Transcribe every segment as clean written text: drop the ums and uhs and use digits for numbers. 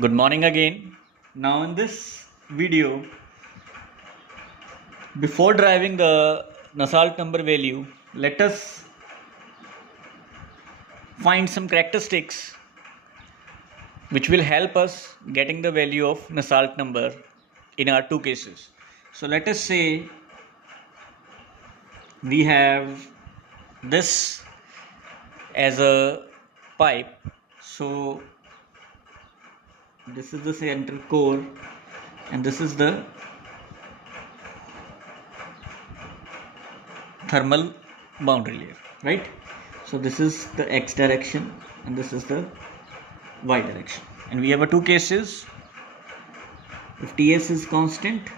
Good morning again. Now in this video, before deriving the Nusselt number value, let us find some characteristics which will help us getting the value of Nusselt number in our two cases. So let us say we have this as a pipe. So this is the center core and this is the thermal boundary layer, right? So this is the x direction and this is the y direction, and we have two cases. If Ts is constant,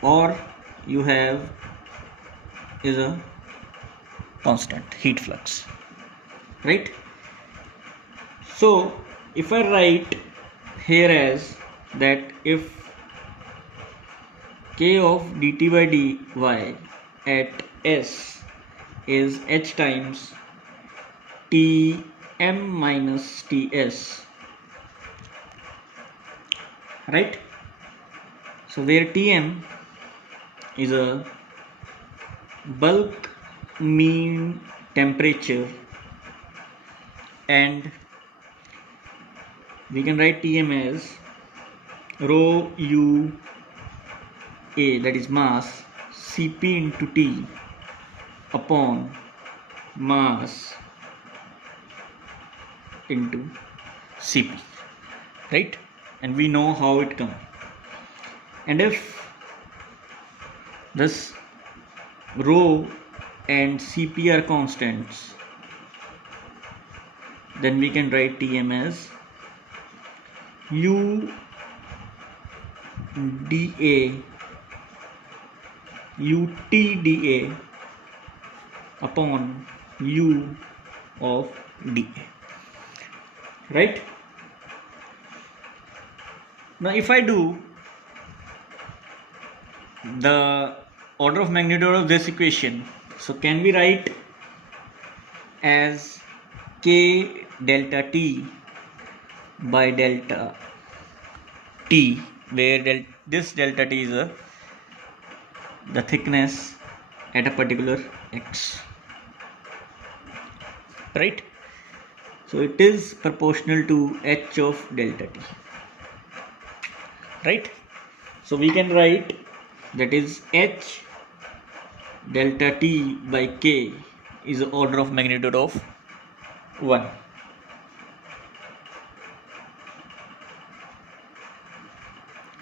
or you have is a constant heat flux, right? So if I write here as that if k of dt by dy at S is h times Tm minus Ts, right? So where Tm is a bulk mean temperature, and we can write Tm as rho u a, that is mass, Cp into T upon mass into Cp, right? And we know how it comes. And if this rho and Cp are constants, then we can write Tm as u dA ut dA upon u of dA, right? Now if I do the order of magnitude of this equation, so can we write as k delta t by delta t, where this delta t is the thickness at a particular x, right? So it is proportional to h of delta t, right? So we can write that is h delta t by k is the order of magnitude of 1,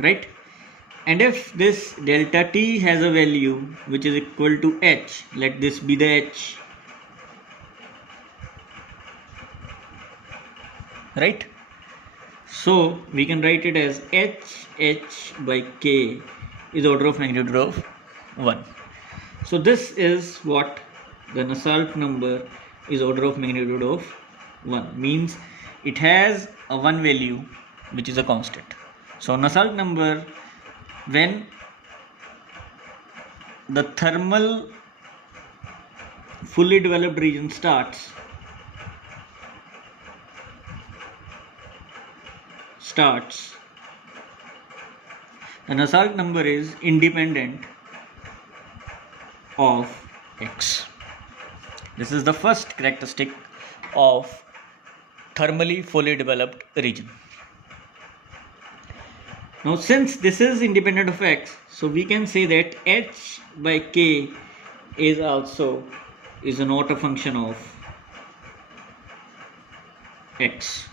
right? And if this delta t has a value which is equal to h, let this be the h, right? So we can write it as h by k is order of magnitude of 1. So this is what the Nusselt number is order of magnitude of 1, means it has a one value which is a constant. So Nusselt number, when the thermal fully developed region starts, the Nusselt number is independent of x. This is the first characteristic of thermally fully developed region. Now since this is independent of x, so we can say that h by k is not a function of x.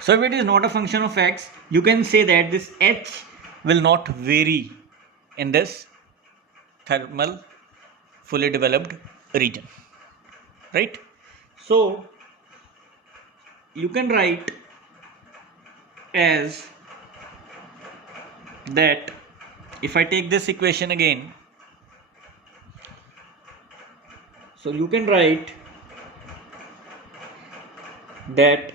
So if it is not a function of x, you can say that this h will not vary in this thermal fully developed region, right? So you can write as that if I take this equation again, so you can write that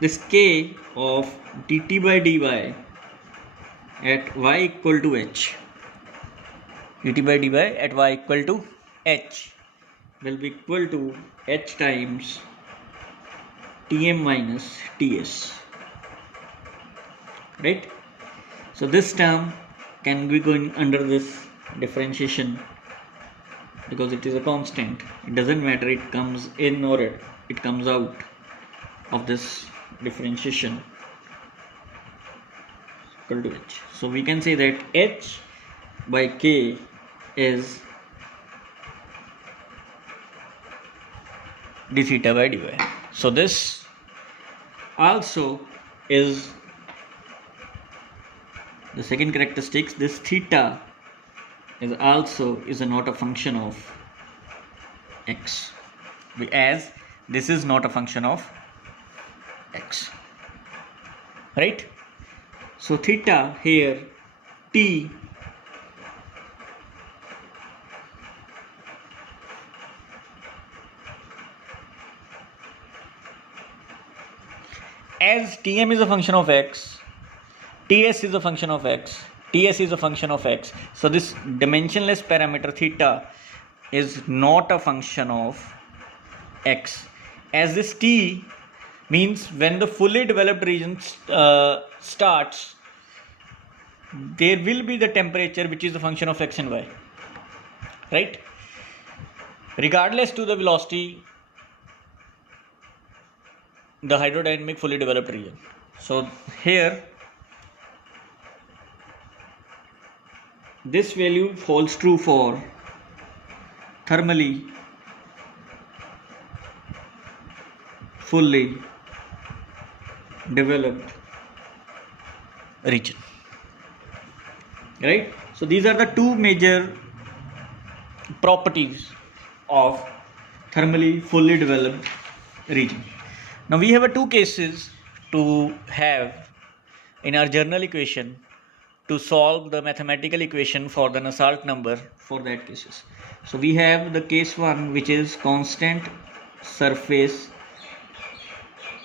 this k of dt by dy at y equal to h, dt by dy at y equal to h will be equal to h times Tm minus Ts, right? So this term can be going under this differentiation because it is a constant. It doesn't matter it comes in or it comes out of this differentiation equal to h. So we can say that h by k is d theta by dy. So this also is the second characteristics. This theta is also not a function of x, as this is not a function of x, right? So theta here, t as Tm is a function of x, Ts is a function of x, Ts is a function of x. So this dimensionless parameter theta is not a function of x, as this t means when the fully developed region starts, there will be the temperature which is a function of x and y, right? Regardless to the velocity, the hydrodynamic fully developed region. So here this value holds true for thermally fully developed region, right? So these are the two major properties of thermally fully developed region. Now we have two cases to have in our general equation to solve the mathematical equation for the Nusselt number for that cases. So we have the case 1, which is constant surface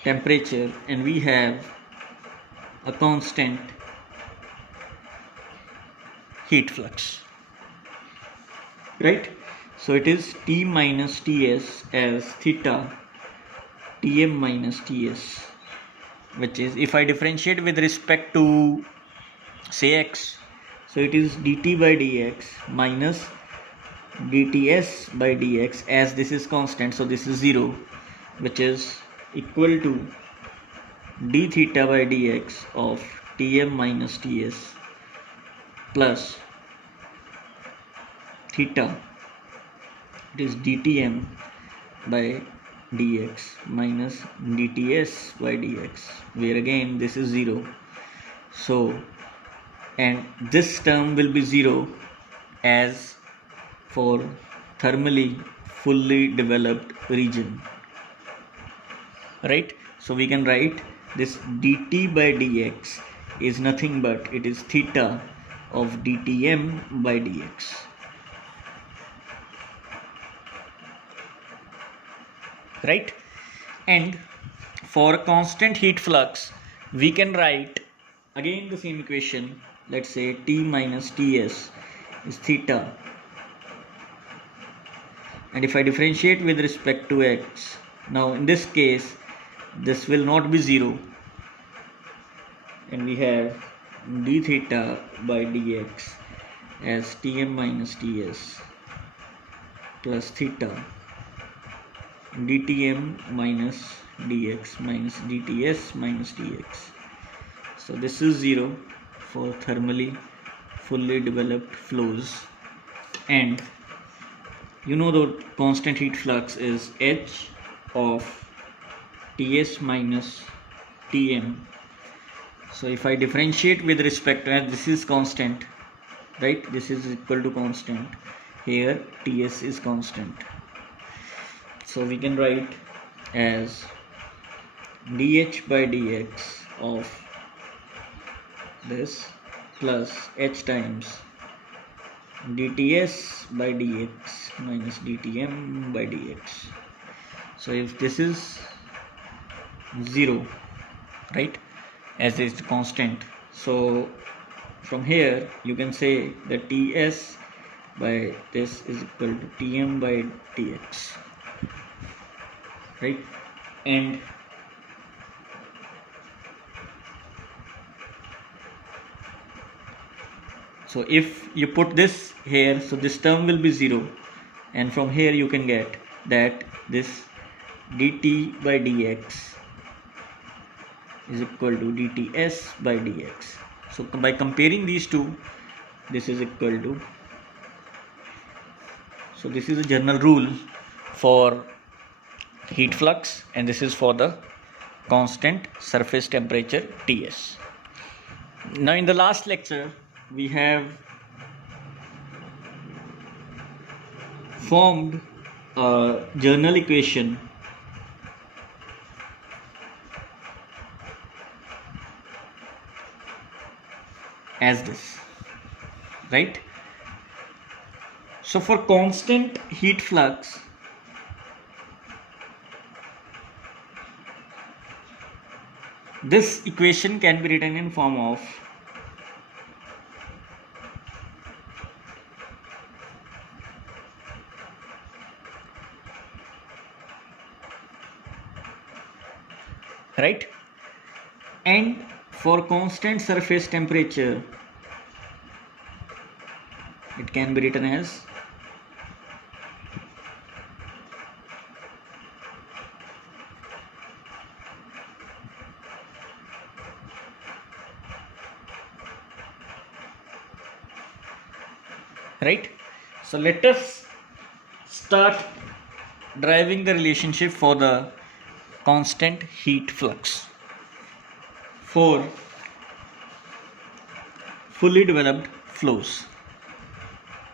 temperature, and we have a constant heat flux, right? So it is T minus Ts as theta Tm minus Ts, which is, if I differentiate with respect to say x, so it is dt by dx minus dts by dx, as this is constant, so this is 0, which is equal to d theta by dx of Tm minus Ts plus theta, it is dTm by dx minus dts by dx, where again this is 0. So, and this term will be 0 as for thermally fully developed region, right? So we can write this dt by dx is nothing but it is theta of dTm by dx, right? And for constant heat flux we can write again the same equation. Let's say T minus Ts is theta, and if I differentiate with respect to x, now in this case this will not be 0, and we have d theta by dx as Tm minus Ts plus theta dTm minus dx minus dTs minus dx. So this is 0 for thermally fully developed flows, and you know the constant heat flux is h of Ts minus Tm. So if I differentiate with respect to, and this is constant, right, this is equal to constant, here Ts is constant, so we can write as dH by dx of this plus h times dTs by dx minus dTm by dx. So if this is 0, right, as is constant, so from here you can say that Ts by this is equal to Tm by Tx, right? And So if you put this here, so this term will be 0, and from here you can get that this dt by dx is equal to dts by dx. So by comparing these two, this is equal to, so this is a general rule for heat flux, and this is for the constant surface temperature Ts. Now in the last lecture we have formed a general equation as this, right? So for constant heat flux, this equation can be written in form of right, and for constant surface temperature it can be written as right. So let us start deriving the relationship for the constant heat flux for fully developed flows.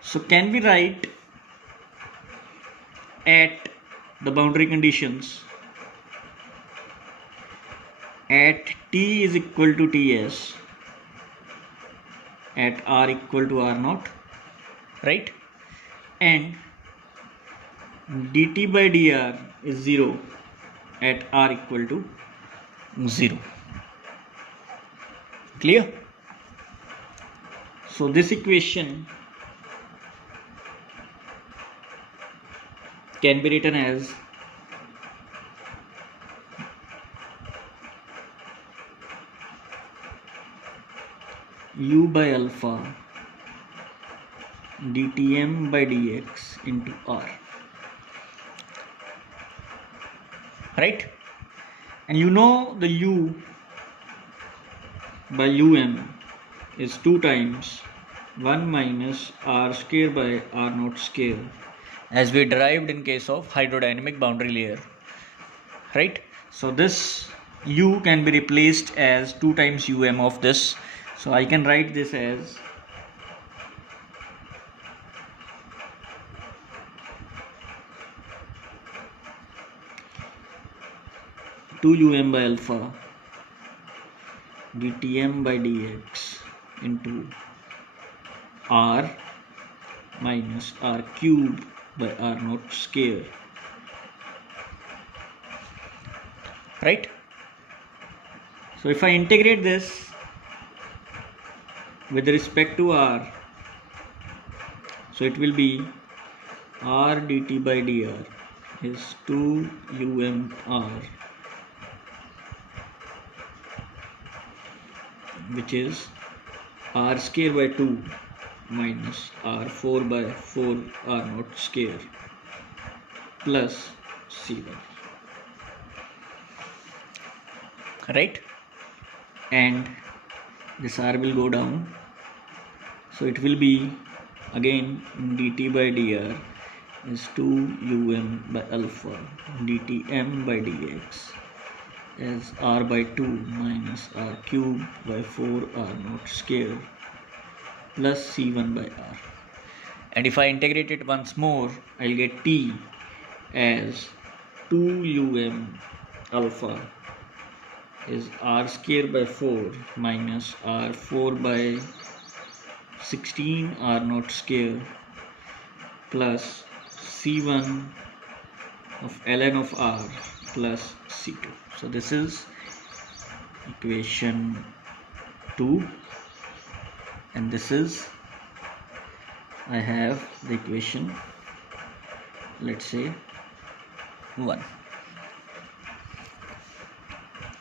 So can we write at the boundary conditions at T is equal to Ts, at R equal to R naught, right, and dt by dr is 0 at R equal to 0. Clear? So this equation can be written as u by alpha dTm by dx into R, right? And you know the u by um is 2 times 1 minus r square by r naught square, as we derived in case of hydrodynamic boundary layer, right? So this u can be replaced as 2 times of this. So I can write this as by alpha dTm by dx into r minus r cube by r naught square, right? So if I integrate this with respect to r, so it will be r dt by dr is 2 r, which is r square by 2 minus r4 by 4 r naught square plus c1, right? And this r will go down, so it will be again dt by dr is 2 by alpha dTm by dx as r by 2 minus r cube by 4 r naught square plus c1 by r. And if I integrate it once more, I'll get t as 2 alpha is r square by 4 minus r4 by 16 r naught square plus c1 of ln of r plus c2. So this is equation 2, and this is, I have the equation, let's say 1.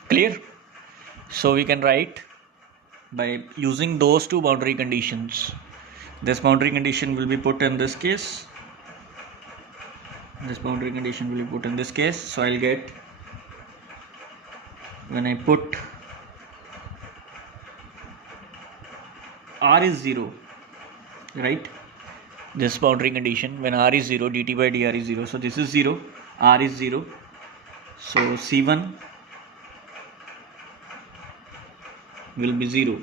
Clear? So we can write by using those two boundary conditions This boundary condition will be put in this case. This boundary condition will be put in this case. So I'll get, when I put r is 0, right? This boundary condition, when r is 0, dt by dr is 0. So this is 0, r is 0. So C1 will be 0.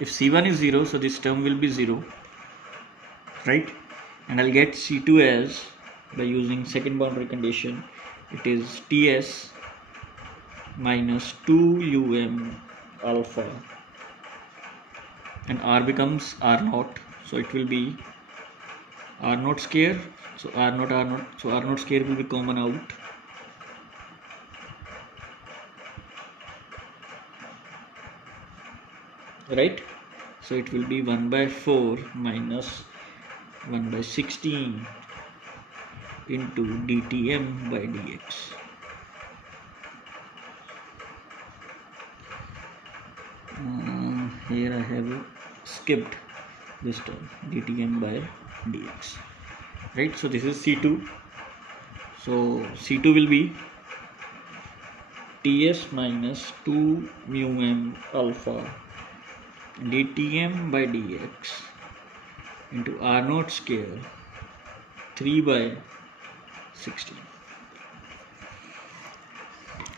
If C1 is 0, so this term will be 0, right? And I'll get C2 as, by using second boundary condition, it is Ts minus 2 alpha, and r becomes r0, so it will be r0 square. So r0, so r0 square will be common out. Right? So it will be 1 by 4 minus 1 by 16 into dTm by dx. Here I have skipped this term, dTm by dx. Right? So this is C2. So C2 will be Ts minus 2 mu m alpha dTm by dx into r0 square 3 by 16,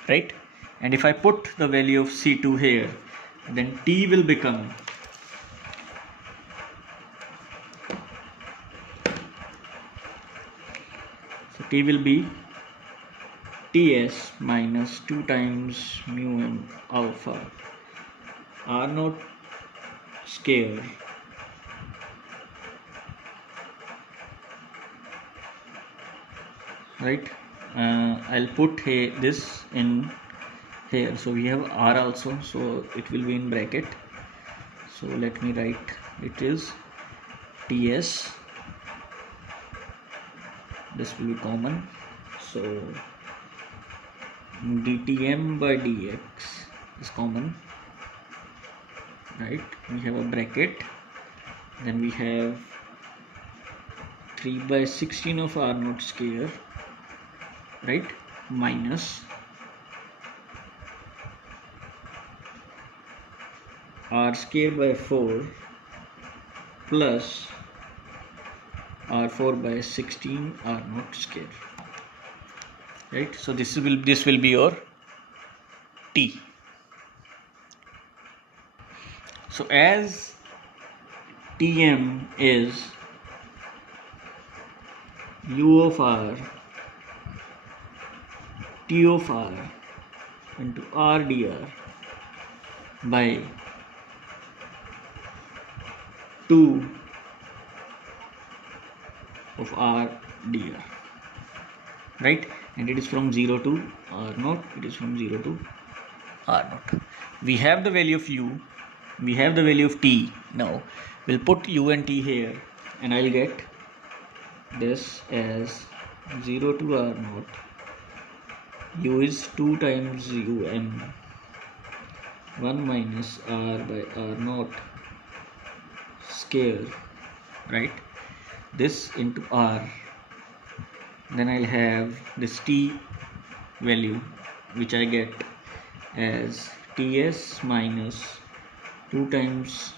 right? And if I put the value of C2 here, then T will become T will be Ts minus 2 times mu m alpha r0 square right. I'll put here this in here, so we have r also, so it will be in bracket. So let me write, it is Ts, this will be common, so dTm by dx is common, right? We have a bracket, then we have 3 by 16 of r0 square, right, minus r square by 4 plus r4 by 16 r0 square, right? So this will be your T. So as Tm is u of r T of r into r dr by 2 of r dr, right? And it is from 0 to r0, it is from 0 to r0. We have the value of u, we have the value of t. Now we'll put u and t here, and I'll get this as 0 to r0, u is 2 times um 1 minus r by r0 square, right? This into r, then I'll have this t value, which I get as Ts minus 2 times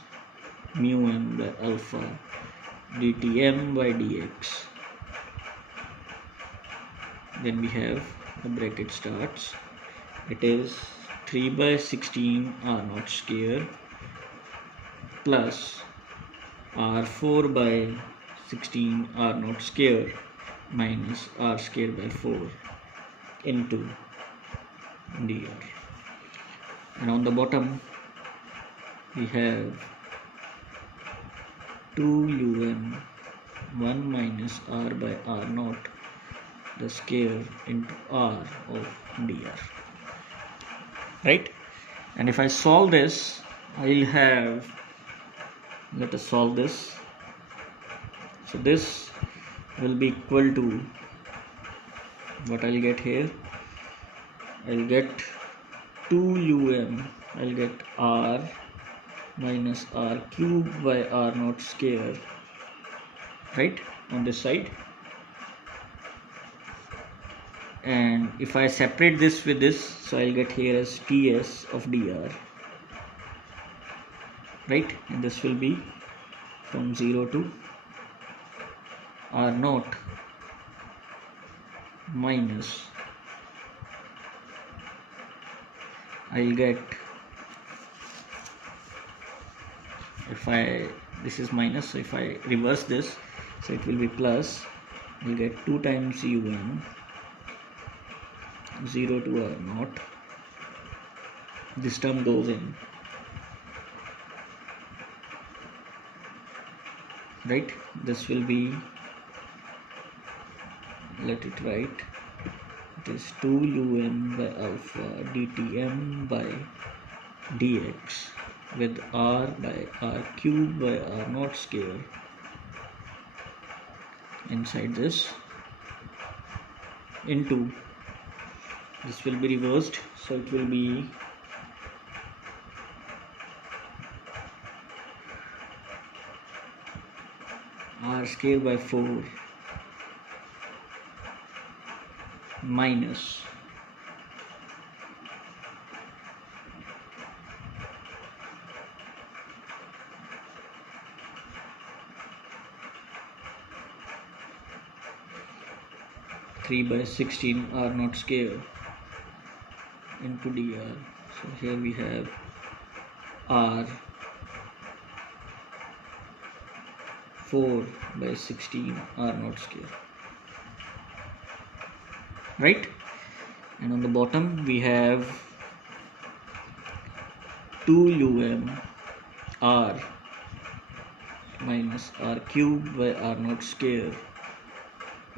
mu m by alpha dTm by dx. Then we have the bracket starts, it is 3 by 16 r0 square plus r4 by 16 r0 square minus r square by 4 into dr. And on the bottom we have 2 1 minus r by r0 the square into r of dr, right? And if I solve this, I'll have, let us solve this. So this will be equal to, what I'll get here, I'll get 2 I'll get r minus r cube by r naught square, right, on this side. And if I separate this with this, so I'll get here as ts of dr, right, and this will be from 0 to r naught minus, I'll get, if I, this is minus, so if I reverse this, so it will be plus, I'll get 2 times un 0 to r naught, this term goes in, right, this will be, let it write, it is 2 un by alpha dtm by dx with r by r cube by r naught square inside this, into, this will be reversed, so it will be r square by 4 minus 3 by 16 r naught square into dr. So here we have r 4 by 16 r naught square, right, and on the bottom we have 2 um r minus r cube by r naught square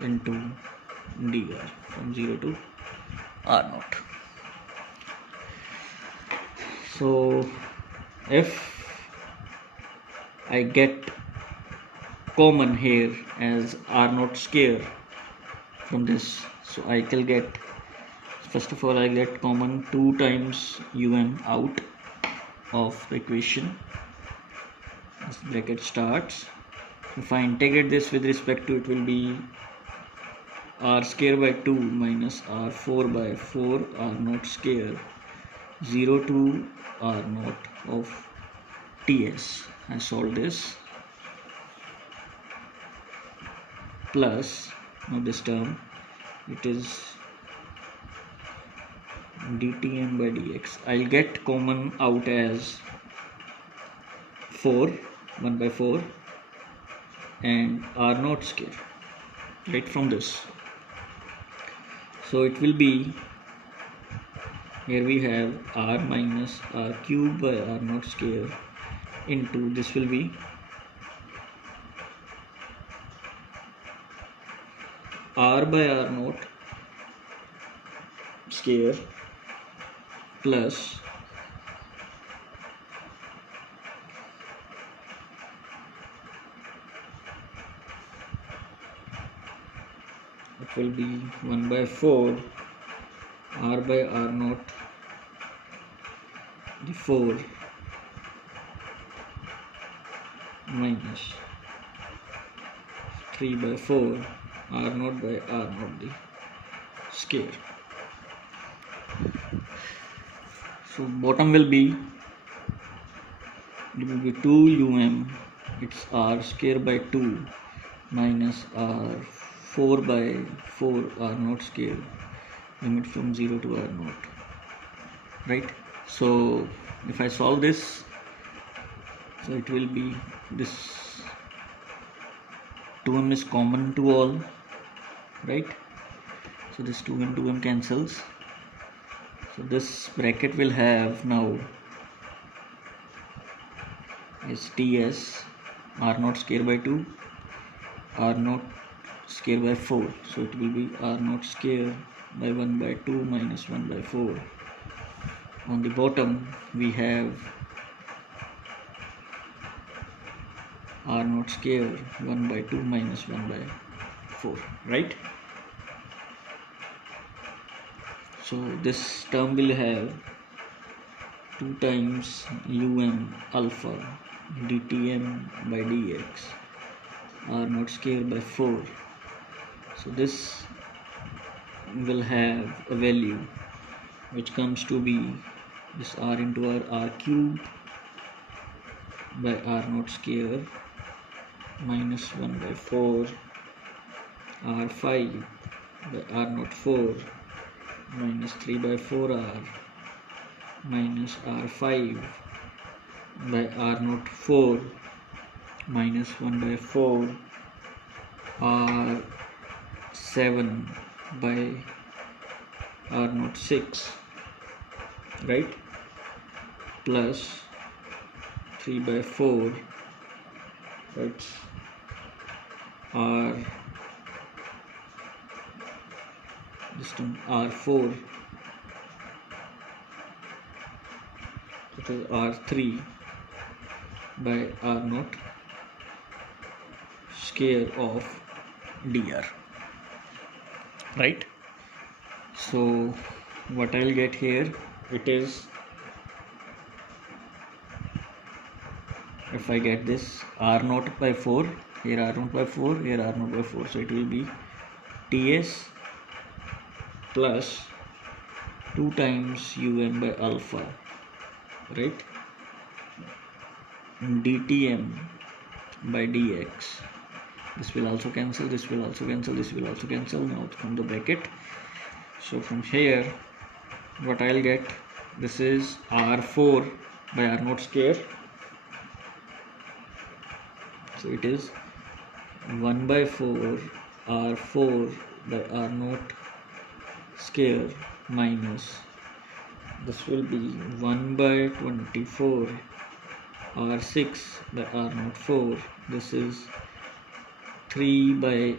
into dr from 0 to r naught. So if I get common here as r naught square from this, so I will get, first of all I get common 2 times un out of the equation. This bracket starts. If I integrate this with respect to, it will be r square by 2 minus r4 by 4 r naught square 0 to r naught of ts. I solve this, plus, now this term, it is dtm by dx. I'll get common out as 4, 1 by 4 and r naught square, right, from this. So it will be, here we have r minus r cube by r naught square into, this will be r by r naught square plus it will be 1 by 4 r by r naught the 4 minus 3 by 4 r naught by r naught the square. So bottom will be, it will be 2 it's r square by 2 minus r 4 by 4 r naught square, limit from 0 to r naught, right. So if I solve this, so it will be, this 2m is common to all, right, so this 2m cancels, so this bracket will have now is ts r naught square by 2 r naught square by 4, so it will be r naught square by 1 by 2 minus 1 by 4. On the bottom we have r naught square 1 by 2 minus 1 by 4, right. So this term will have 2 times um alpha dtm by dx r naught square by 4. So this will have a value which comes to be this r into r cube by r naught square minus 1 by 4 r5 by r naught 4 minus 3 by 4r minus r5 by r naught 4 minus 1 by 4 r7 by r naught 6, right, plus 3 by 4, right, r this term r4, that is r3 by r naught square of dr, right. So what I'll get here, it is, if I get this r naught by 4, here r naught by 4, here r naught by 4, so it will be ts plus 2 times um by alpha, right, dtm by dx. This will also cancel, this will also cancel, this will also cancel now from the bracket. So from here what I'll get, this is r4 by r naught square, so it is 1 by 4 r4 by r naught square minus, this will be 1 by 24 r6 by r naught 4, this is 3 by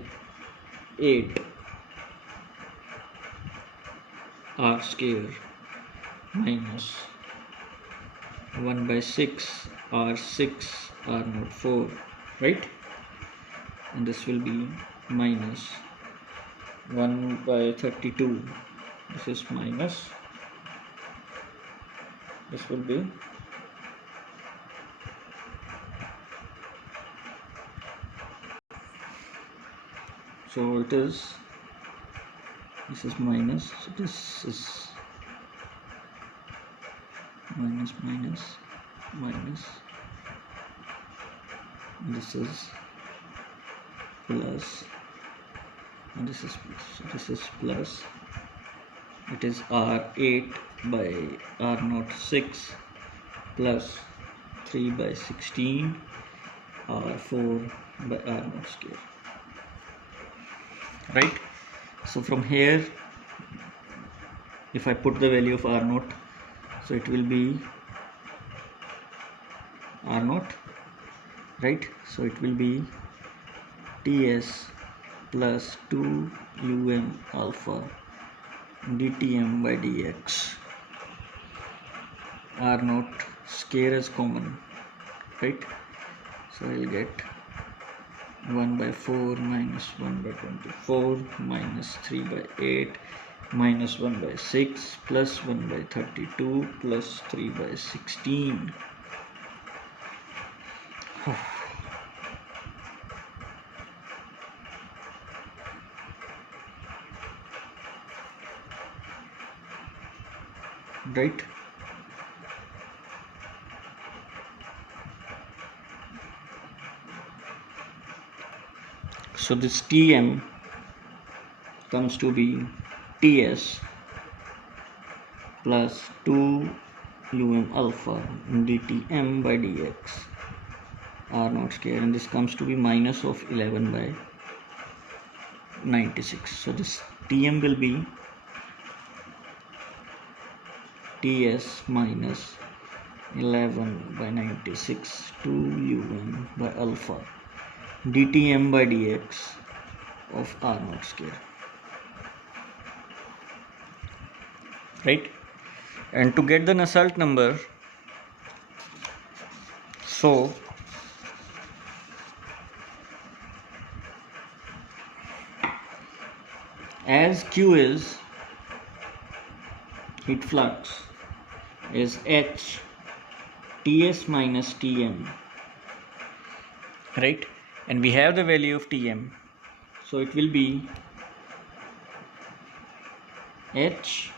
8 r square minus 1 by 6 r6 r naught 4, right, and this will be minus 1 by 32, this is minus, this will be so it is, this is minus, so this is minus minus minus, this is plus, and this is plus, so this is plus, it is r8 by r naught 6 plus 3 by 16 r4 by r naught square, right. So from here if I put the value of r naught, so it will be r naught, right, so it will be ts plus 2 um alpha dtm by dx, r naught square is common, right, so I'll get 1 by 4 minus 1 by 24 minus 3 by 8 minus 1 by 6 plus 1 by 32 plus 3 by 16. Right. So this Tm comes to be Ts plus 2 um alpha dtm by dx r naught square, and this comes to be minus of 11 by 96. So this Tm will be Ts minus 11 by 96 2 um by alpha dtm by dx of r naught square, right. And to get the Nusselt number, so as Q is heat flux is H Ts minus Tm, right? And we have the value of Tm, so it will be H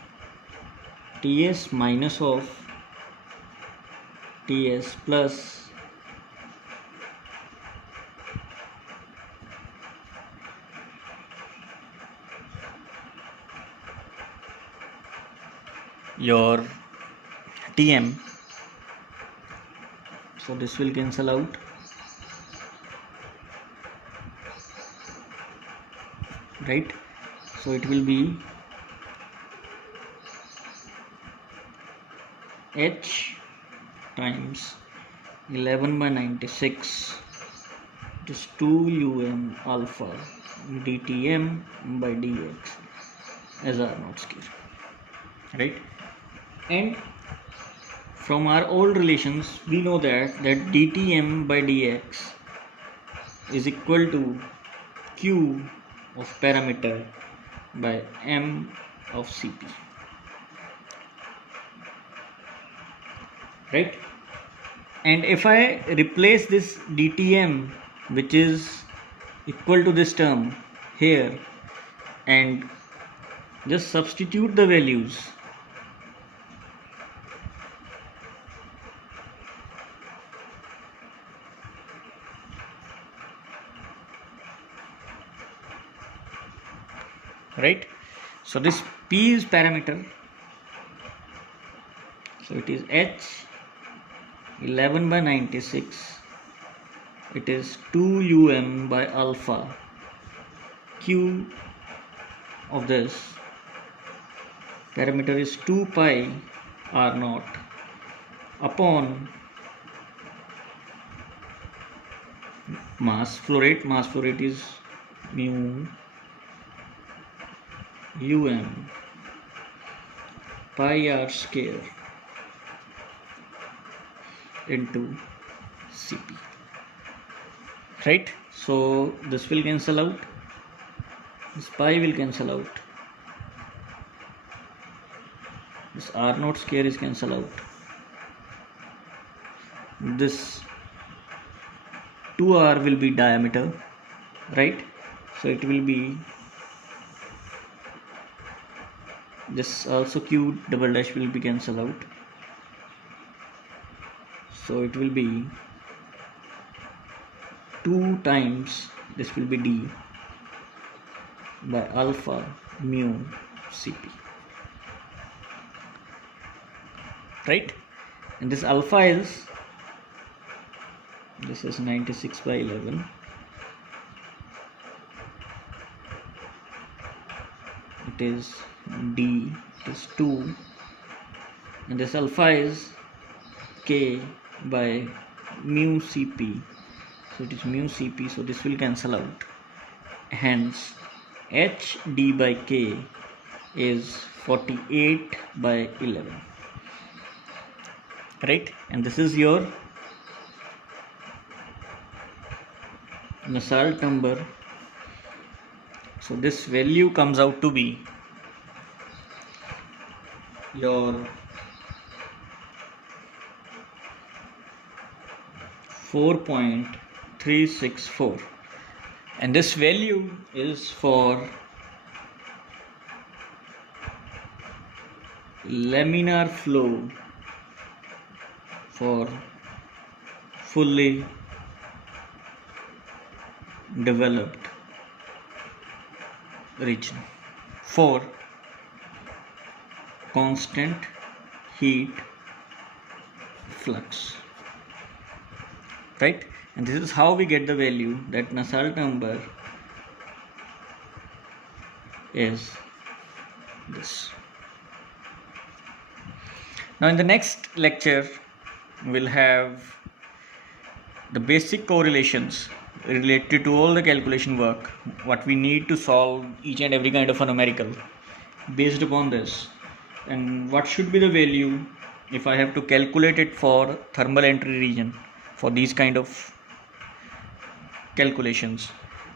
Ts minus of Ts plus your Tm. So this will cancel out, right? So it will be H times 11 by 96, it is 2 alpha dTm by dx as R0 square, right? And from our old relations we know that dTm by dx is equal to Q of parameter by M of Cp, right? And if I replace this dTm, which is equal to this term here, and just substitute the values, right? So this P is parameter, so it is H 11 by 96, it is 2 by alpha Q of this parameter is 2 pi R0 upon mass flow rate is mu pi r square into Cp, right? So this will cancel out, this pi will cancel out, this R0 square is cancel out, this 2r will be diameter, right? So it will be this, also Q double dash will be cancel out, so it will be 2 times this will be d by alpha mu Cp, right? And this alpha is, this is 96 by 11, it is d, it is 2, and this alpha is k by mu Cp, so it is mu Cp, so this will cancel out, hence H d by k is 48 by 11, right? And this is your Nusselt number. So this value comes out to be your 4.364, and this value is for laminar flow for fully developed region for constant heat flux, right? And this is how we get the value that Nusselt number is this. Now in the next lecture we'll have the basic correlations related to all the calculation work, what we need to solve each and every kind of a numerical based upon this, and what should be the value if I have to calculate it for thermal entry region for these kind of calculations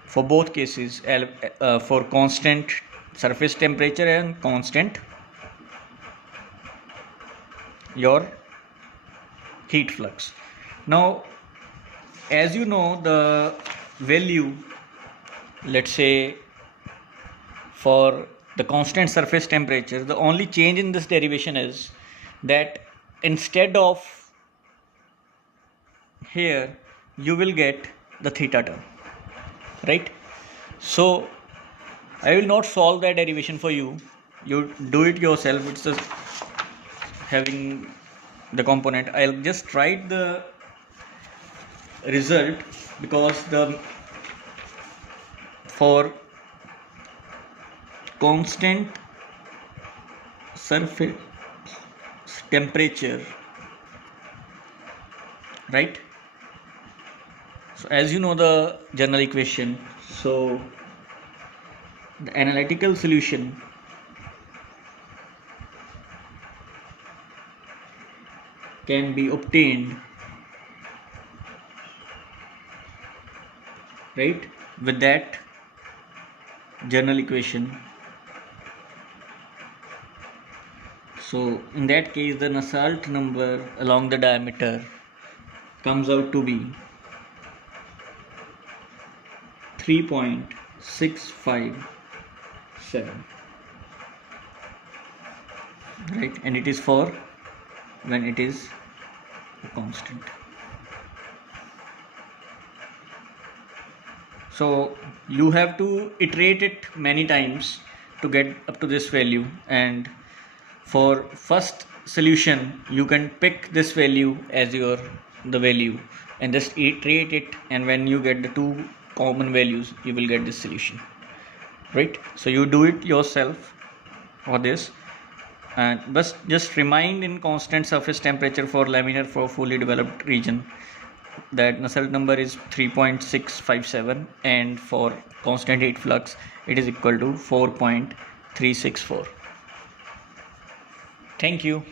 for both cases, for constant surface temperature and constant your heat flux. Now, as you know, the value, let's say for the constant surface temperature, the only change in this derivation is that instead of here you will get the theta term, right? So I will not solve that derivation for you, you do it yourself. It's just having the component. I'll just write the result, because the for constant surface temperature, right? So as you know the general equation, so the analytical solution can be obtained, right, with that general equation. So in that case, the Nusselt number along the diameter comes out to be 3.657, right, and it is for when it is a constant. So you have to iterate it many times to get up to this value, and for first solution you can pick this value as your the value and just iterate it, and when you get the two common values you will get this solution, right? So you do it yourself for this, and but just remind in constant surface temperature for laminar for fully developed region that Nusselt number is 3.657, and for constant heat flux it is equal to 4.364. Thank you.